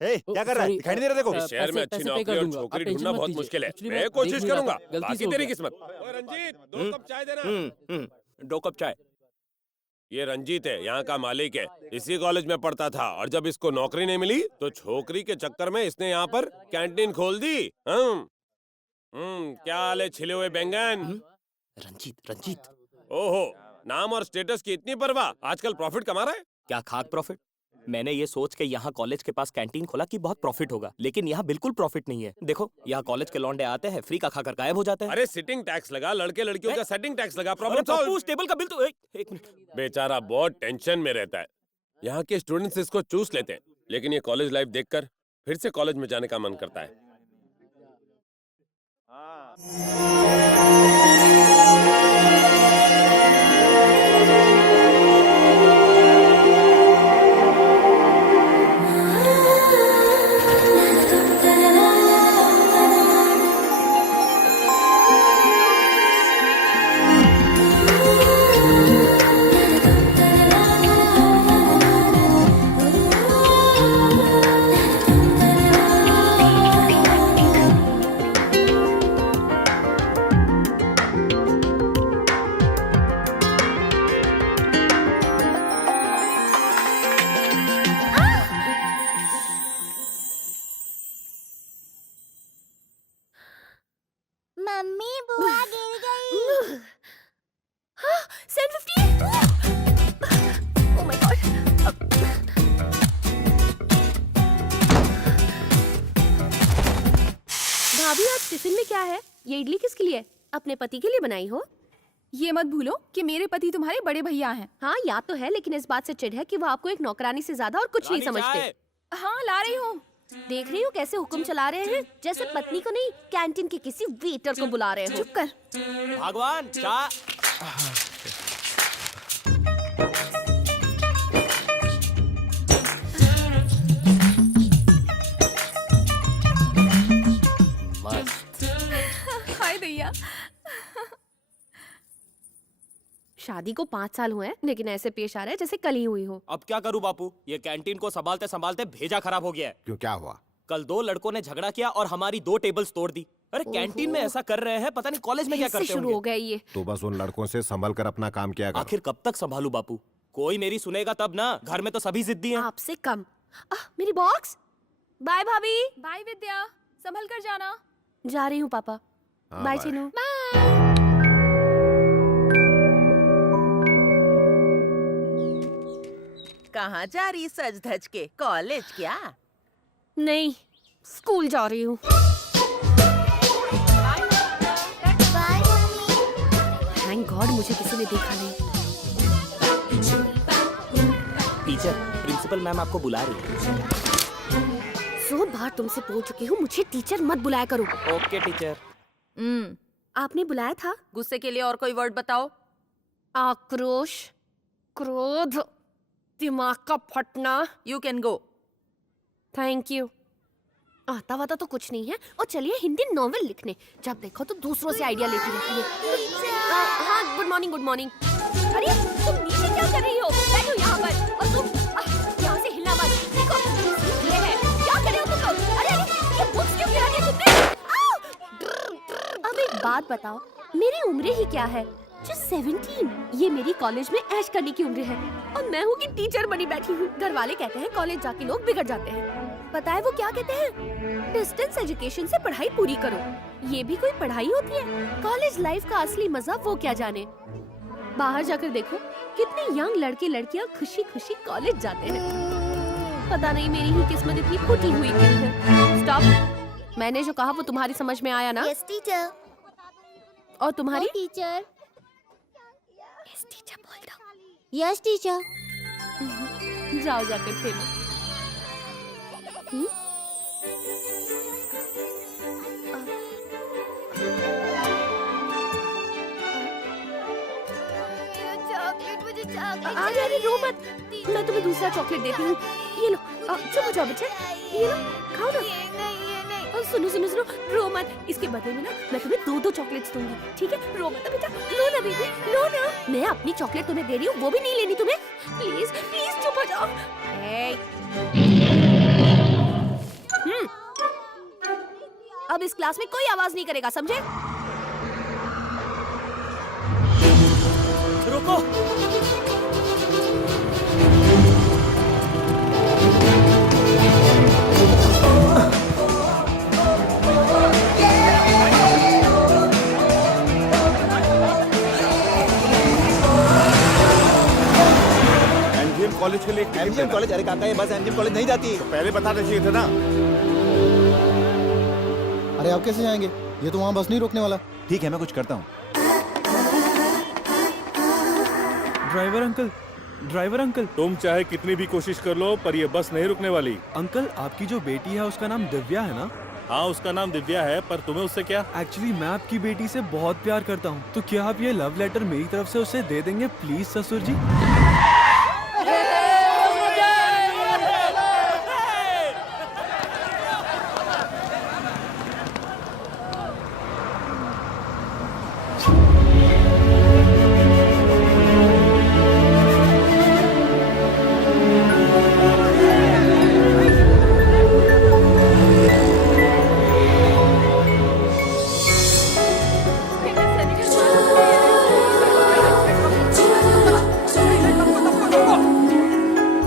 क्या कर रहा है? दिखाई नहीं दे रहा देखो। इस शहर में अच्छी नौकरी और छोकरी ढूंढना बहुत मुश्किल है। मैं कोशिश करूंगा, बाकी तेरी किस्मत। ओए रंजीत, 2 कप चाय देना। 2 कप चाय। ये रंजीत है, यहाँ का मालिक है। इसी कॉलेज में पढ़ता था और जब इसको नौकरी नहीं मिली तो छोकरी के चक्कर में इसने यहाँ पर कैंटीन खोल दी। क्या हाल है छिले हुए बैंगन? रंजीत ओहो, नाम और स्टेटस की इतनी परवाह, आजकल प्रॉफिट कमा रहा है। क्या खाक प्रॉफिट? मैंने ये सोच के यहाँ कॉलेज के पास कैंटीन खोला कि बहुत प्रॉफिट होगा, लेकिन यहाँ बिल्कुल प्रॉफिट नहीं है। देखो, यहाँ कॉलेज के लौंडे आते हैं, फ्री का खाकर गायब हो जाते हैं। अरे सिटिंग टैक्स लगा, लड़के लड़कियों का सेटिंग टैक्स लगा, प्रॉब्लम सॉल्व। उस टेबल का बिल तो एक मिनट। बेचारा बहुत टेंशन में रहता है। यहाँ के स्टूडेंट्स इसको चूस लेते हैं, लेकिन ये कॉलेज लाइफ देखकर फिर से कॉलेज में जाने का मन करता है। मम्मी बुआ गिर गई। 750। Oh my God। भाभी आज टिफिन में क्या है? ये इडली किसके लिए? अपने पति के लिए बनाई हो? ये मत भूलो कि मेरे पति तुम्हारे बड़े भैया हैं। हाँ याद तो है, लेकिन इस बात से चिढ़ है कि वो आपको एक नौकरानी से ज्यादा और कुछ नहीं समझते। हाँ ला रही हूँ। देख रही हूँ कैसे हुक्म चला रहे हैं, जैसे पत्नी को नहीं कैंटीन के किसी वेटर को बुला रहे हो। चुप कर। भगवान चाय। मस्त। हाय दैया। शादी को 5 साल हुए हैं, लेकिन ऐसे पेश आ रहा है जैसे कल ही हुई हो। अब क्या करूं बापू, ये कैंटीन को संभालते संभालते भेजा खराब हो गया है। क्यों, क्या हुआ? कल 2 लड़कों ने झगड़ा किया और हमारी 2 टेबल्स तोड़ दी। अरे कैंटीन में ऐसा कर रहे हैं, पता नहीं कॉलेज में क्या करते शुरू हो गया ये। तो बस उन लड़कों से संभल कर अपना काम किया करो। आखिर कब तक संभालू बापू? कोई मेरी सुनेगा तब ना, घर में तो सभी जिद्दी हैं। आपसे कम। मेरी बॉक्स। बाय भाभी। बाय विद्या, संभल कर जाना। जा रही हूँ पापा। बाय चीनू। कहाँ जा रही सज धज के? कॉलेज क्या? नहीं, स्कूल जा रही हूँ। Bye mummy. थैंक गॉड मुझे किसी ने देखा नहीं। टीचर, प्रिंसिपल मैम आपको बुला रही है। 100 बार तुमसे बोल चुकी हूँ, मुझे टीचर मत बुलाया करो। Okay teacher. आपने बुलाया था? गुस्से के लिए और कोई वर्ड बताओ। आक्रोश, क्रोध, दिमाग का फटना। You can go. Thank you. आता वाता तो कुछ नहीं है। और चलिए हिंदी नॉवेल लिखने। जब देखो तो दूसरों से आइडिया लेती रहती है। हाँ, गुड मॉर्निंग गुड मॉर्निंग। अरे तुम नीचे क्या कर रही हो? बैठो यहाँ पर। और तुम यहाँ से हिलना मत। देखो ये है, क्या कर रहे हो तुम लोग? अरे ये बुक्स क्यों गिरा दिया तुमने? अब एक बात बताओ, मेरी उम्र ही क्या है? Just 17। ये मेरी कॉलेज में ऐश करने की उम्र है और मैं हूँ कि टीचर बनी बैठी हूँ। घर वाले कहते हैं कॉलेज जाके लोग बिगड़ जाते हैं। पता है वो क्या कहते हैं? डिस्टेंस एजुकेशन से पढ़ाई पूरी करो। ये भी कोई पढ़ाई होती है? कॉलेज लाइफ का असली मजा वो क्या जाने। बाहर जाकर देखो कितने यंग लड़के लड़कियाँ खुशी खुशी कॉलेज जाते हैं। पता नहीं मेरी ही किस्मत इतनी फूटी हुई क्यों है। स्टॉप। मैंने जो कहा वो तुम्हारी समझ में आया ना? Yes teacher. और तुम्हारी? टीचर। यस टीचर बोल दो। Yes teacher. जाओ जाकर खेलो। चॉकलेट, मुझे चॉकलेट। अरे रो मत, मैं तुम्हें दूसरा चॉकलेट देती हूँ। ये लो। चुप हो जाओ बच्चे, ये लो खाओ ना। सुनो सुनो सुनो, रो मत। इसके बदले में ना मैं तुम्हें 2-2 चॉकलेट्स दूंगी, ठीक है? रो मत बेटा। लो ना बेबी, लो ना। मैं अपनी चॉकलेट तुम्हें दे रही हूँ, वो भी नहीं लेनी तुम्हें? प्लीज प्लीज चुप हो जाओ। इस क्लास में कोई आवाज नहीं करेगा, समझे? रुको। एमजीएम कॉलेज के लिए एमजीएम कॉलेज? अरे काका, ये बस एमजीएम कॉलेज नहीं जाती। पहले बताना चाहिए था ना। अरे आप कैसे जाएंगे? ये तो वहाँ बस नहीं रोकने वाला। ठीक है, मैं कुछ करता हूँ। ड्राइवर अंकल, तुम चाहे कितनी भी कोशिश कर लो पर ये बस नहीं रुकने वाली। अंकल आपकी जो बेटी है उसका नाम दिव्या है ना? हाँ, उसका नाम दिव्या है, पर तुम्हें उससे क्या? एक्चुअली मैं आपकी बेटी से बहुत प्यार करता हूँ, तो क्या आप ये लव लेटर मेरी तरफ से उसे दे देंगे प्लीज ससुर जी?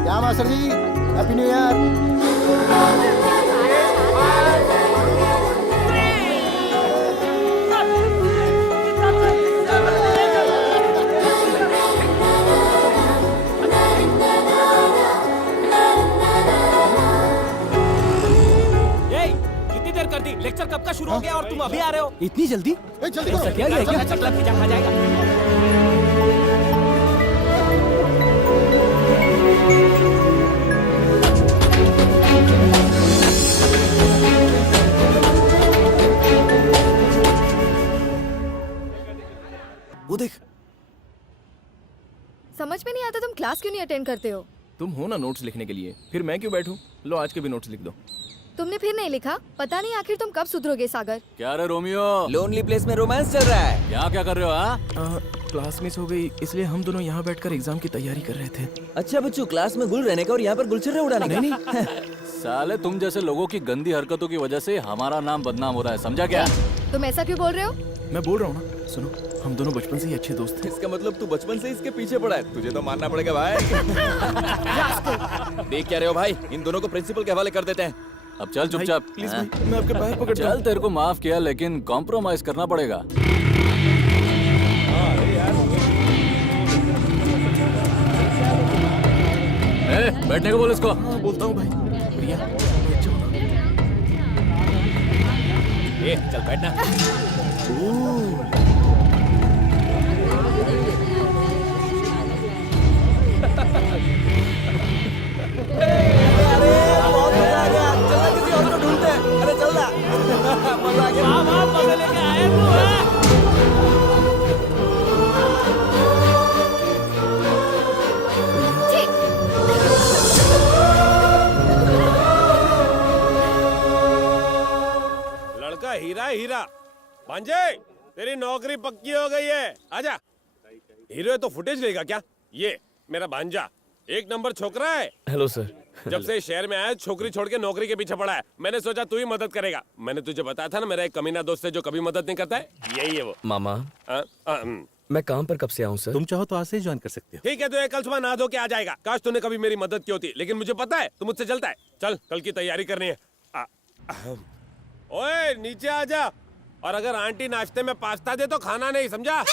क्या मास्टर जी, हैप्पी न्यू ईयर। कितनी देर कर दी? लेक्चर कब का शुरू हो गया और तुम अभी आ रहे हो? इतनी जल्दी? जल्दी ऐसा क्या है? क्या मतलब कि आ जाएगा? वो देख, समझ में नहीं आता तुम क्लास क्यों नहीं अटेंड करते हो? तुम हो ना नोट्स लिखने के लिए, फिर मैं क्यों बैठूं? लो आज के भी नोट्स लिख दो। तुमने फिर नहीं लिखा? पता नहीं आखिर तुम कब सुधरोगे सागर। क्या रे रोमियो, लोनली प्लेस में रोमांस चल रहा है। यहाँ क्या कर रहे हो? हाँ, क्लास मिस हो गई, इसलिए हम दोनों यहाँ बैठकर एग्जाम की तैयारी कर रहे थे। अच्छा बच्चों, क्लास में गुल रहने का और यहाँ पर गुलछर्रे उड़ाने का? नहीं साले तुम जैसे लोगों की गंदी हरकतों की वजह से हमारा नाम बदनाम हो रहा है, समझा क्या? तुम ऐसा क्यों बोल रहे हो? मैं बोल रहा हूँ ना, सुनो, हम दोनों बचपन से ही अच्छे दोस्त थे। इसका मतलब तू बचपन से इसके पीछे पड़ा है। तुझे तो मानना पड़ेगा भाई। देख क्या रहे हो भाई, इन दोनों को प्रिंसिपल के हवाले कर देते हैं। अब चल चुपचाप। प्लीज भाई, मैं आपके पैर पकड़ता चल, हूँ। तेरे को माफ किया लेकिन कॉम्प्रोमाइज करना पड़ेगा। बैठने को बोल इसको। हाँ, बोलता हूँ भाई। प्रिया, चल बैठना। बहुत मजा आ गया। चलना किसी और को ढूंढते हैं। अरे चल ना। मजा आ गया। लड़का हीरा है, हीरा। भांजे, तेरी नौकरी पक्की हो गई है, आजा। हीरो है तो फुटेज लेगा क्या? ये मेरा भांजा एक नंबर छोकरा है। Hello sir. जब से शहर में आया छोकरी छोड़ के नौकरी के पीछे पड़ा है। मैंने सोचा तू ही मदद करेगा। मैंने तुझे बताया था ना, मेरा एक कमीना दोस्त है जो कभी मदद नहीं करता है। यही है वो। मामा, मैं काम पर कब से आऊँ सर? तुम चाहो तो आज से ही ज्वाइन कर सकते हो। ठीक है, तो ये कल सुबह नहा धो के आ जाएगा। काश तूने कभी मेरी मदद की होती, लेकिन मुझे पता है तू मुझसे जलता है। चल, कल की तैयारी करनी है। ओए नीचे आ जा। और अगर आंटी नाश्ते में पास्ता दे तो खाना नहीं, समझा?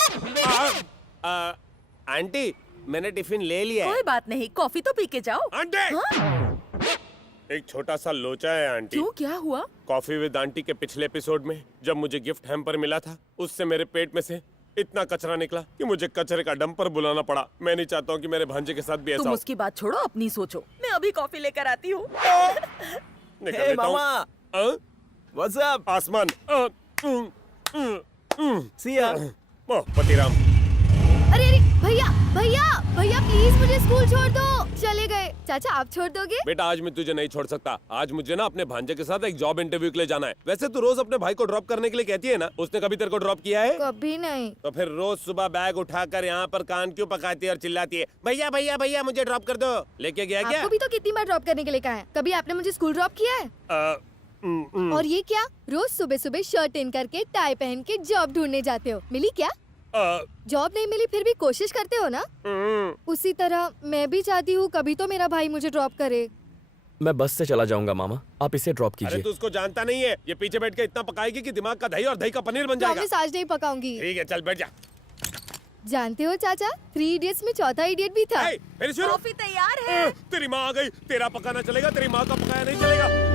आंटी, मैंने टिफिन ले लिया है। कोई बात नहीं, कॉफी तो पी के जाओ। आंटी, एक छोटा सा लोचा है आंटी। क्यों, क्या हुआ? कॉफी विद आंटी के पिछले एपिसोड में जब मुझे गिफ्ट हैम्पर मिला था, उससे मेरे पेट में से इतना कचरा निकला कि मुझे कचरे का डंपर बुलाना पड़ा। मैं नहीं चाहता हूँ कि मेरे भांजे के साथ भी ऐसा तुम हो। उसकी बात छोड़ो, अपनी सोचो। मैं अभी कॉफी लेकर आती हूँ। निकल हे लेता हूँ। मामा, व्हाट्स अप? आसमान। सी या। पतिराम। अरे अरे भैया भैया भैया, प्लीज मुझे स्कूल छोड़ दो। चले गए। चाचा आप छोड़ दोगे? बेटा, आज मैं तुझे नहीं छोड़ सकता। आज मुझे ना अपने भांजे के साथ एक जॉब इंटरव्यू के लिए जाना है। वैसे तू रोज अपने भाई को ड्रॉप करने के लिए कहती है ना, उसने कभी तेरे को ड्रॉप किया है? कभी नहीं। तो फिर रोज सुबह बैग उठाकर यहाँ पर कान क्यों पकाती है और चिल्लाती है, भैया भैया भैया मुझे ड्रॉप कर दो? लेके गया क्या? आपको भी तो कितनी बार ड्रॉप करने के लिए कहा है। कभी आपने मुझे स्कूल ड्रॉप किया है? और ये क्या, रोज सुबह सुबह शर्ट इन करके टाई पहन के जॉब ढूंढने जाते हो? मिली क्या? जॉब नहीं मिली फिर भी कोशिश करते हो ना? उसी तरह मैं भी चाहती हूँ कभी तो मेरा भाई मुझे ड्रॉप करे। मैं बस से चला जाऊंगा मामा, आप इसे ड्रॉप अरे कीजिए। तू उसको जानता नहीं है, ये पीछे बैठ के इतना पकाएगी कि दिमाग का दही और दही का पनीर बन जाएगा। प्रॉमिस आज नहीं पकाऊंगी। ठीक है चल बैठ जा। जानते हो चाचा, 3 इडियट्स में चौथा इडियट भी था। ए, फिर शुरू। कॉफी तैयार है। तेरी माँ आ गई, तेरा पकाना चलेगा, तेरी माँ का पकाया नहीं चलेगा।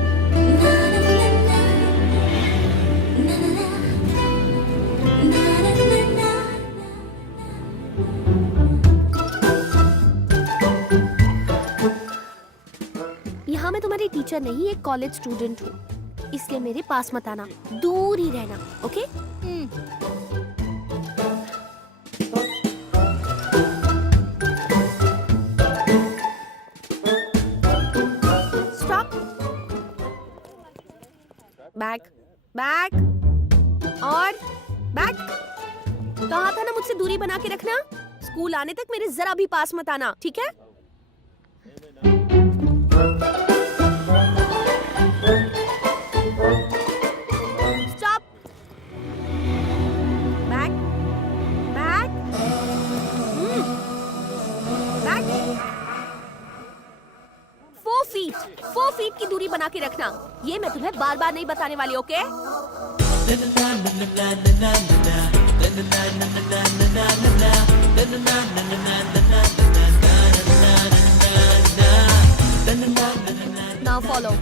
यहाँ मैं तुम्हारी टीचर नहीं, एक कॉलेज स्टूडेंट हूँ, इसलिए मेरे पास मत आना, दूर ही रहना, ओके? स्टॉप। बैक, बैक और बैक। कहा था ना मुझसे दूरी बना के रखना। स्कूल आने तक मेरे जरा भी पास मत आना, ठीक है? Stop. Back. Back. Back. 4 feet की दूरी बना के रखना। ये मैं तुम्हें बार बार नहीं बताने वाली, okay? Now follow.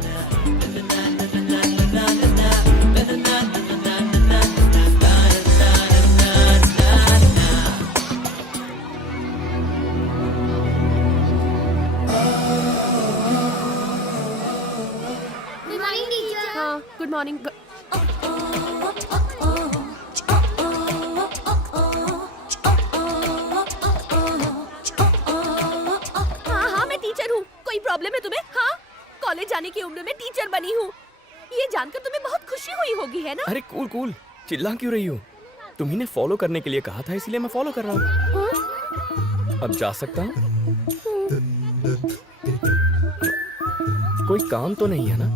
Good morning teacher. हाँ, गुड मॉर्निंग। हाँ हाँ, मैं टीचर हूँ। कोई प्रॉब्लम है तुम्हें? हाँ, कॉलेज जाने की उम्र में टीचर बनी हूँ। ये जानकर तुम्हें बहुत खुशी हुई होगी, है ना? अरे कूल कूल, चिल्ला क्यों रही हो? तुम्ही ने फॉलो करने के लिए कहा था, इसलिए मैं फॉलो कर रहा हूँ। अब जा सकता हूँ? कोई काम तो नहीं है ना?